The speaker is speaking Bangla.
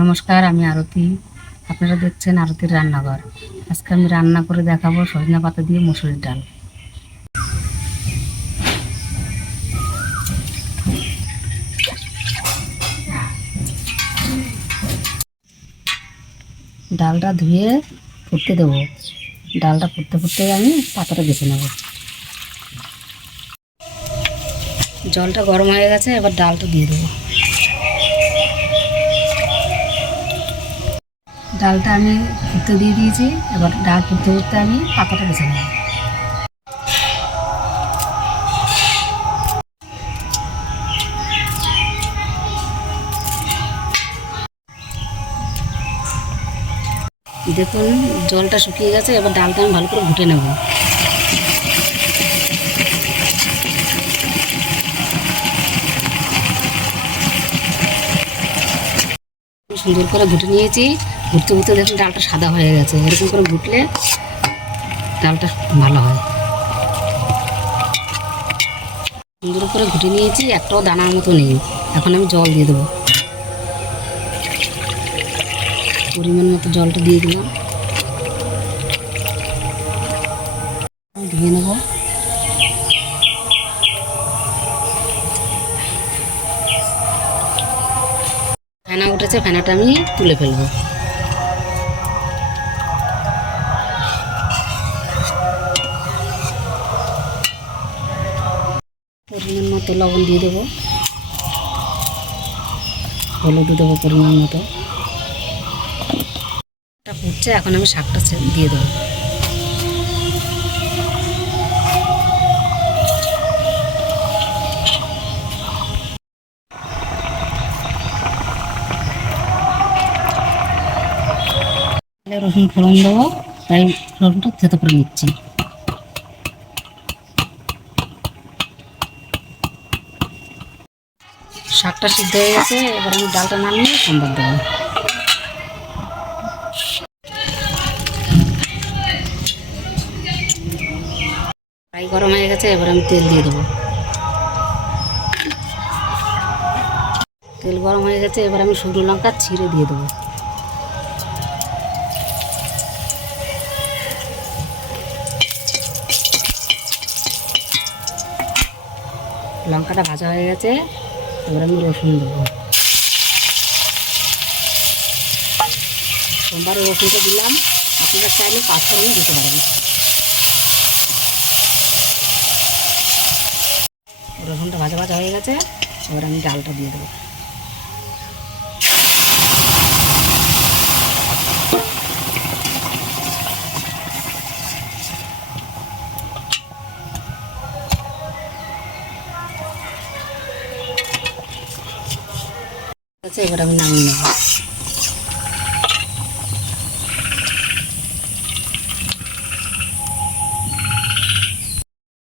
নমস্কার, আমি আরতি। আপনারা দেখছেন আরতির রান্নাঘর। আজকে আমি রান্না করে দেখাবো সজনা পাতা দিয়ে মসুরির ডাল। ডালটা ধুয়ে ফুটতে দেবো। ডালটা ফুটতে ফুটতে আমি পাতাটা বেছে নেব। জলটা গরম হয়ে গেছে, এবার ডালটা দিয়ে দেবো। ডালটা আমি ফুটতে দিয়ে দিয়েছি, এবার ডাল ফুটতে ফুটতে আমি পাতাটা বেছে নেব। দেখুন জলটা শুকিয়ে গেছে, এবার ডালটা আমি ভালো করে ঘুটে নেব। সুন্দর করে ঘুটে নিয়েছি। ঘুরতে ঘুরতে দেখুন ডালটা সাদা হয়ে গেছে। এরকম করে ঘুটলে ডালটা ভালো হয়। সুন্দর করে ঘুটে নিয়েছি, একটাও দানার মতো নেই। এখন আমি জল দিয়ে দেবো। পরিমাণ মতো জলটা দিয়ে দিলাম। ধুয়ে নেব। ফেনা উঠেছে, ফেনাটা আমি তুলে ফেলবো। পরিমাণ মতো লবণ দিয়ে দেবো, হলুদ দেবো পরিমাণ মতো। ফুটছে, এখন আমি শাকটা দিয়ে দেবো। রসুন ফোড়ন দেবো, তাই রসুনটা থেতো করে নিচ্ছি। শাকটা সিদ্ধ হয়ে গেছে, এবার আমি ডালটা নামিয়ে সম্বাদ দেবো। ফ্রাই গরম হয়ে গেছে, এবার আমি তেল দিয়ে দেবো। তেল গরম হয়ে গেছে, এবার আমি শুকনো লঙ্কা ছিঁড়ে দিয়ে দেবো। লঙ্কাটা ভাজা হয়ে গেছে, এবার আমি রসুন দেবো। সোমবার রসুনটা দিলাম, আপনারা চাইলে পাঁচফোড়নও দিতে পারেন। রসুনটা ভাজা ভাজা হয়ে গেছে, এবার আমি ডালটা দিয়ে দেবো। এবার আমি নামিয়ে নেব।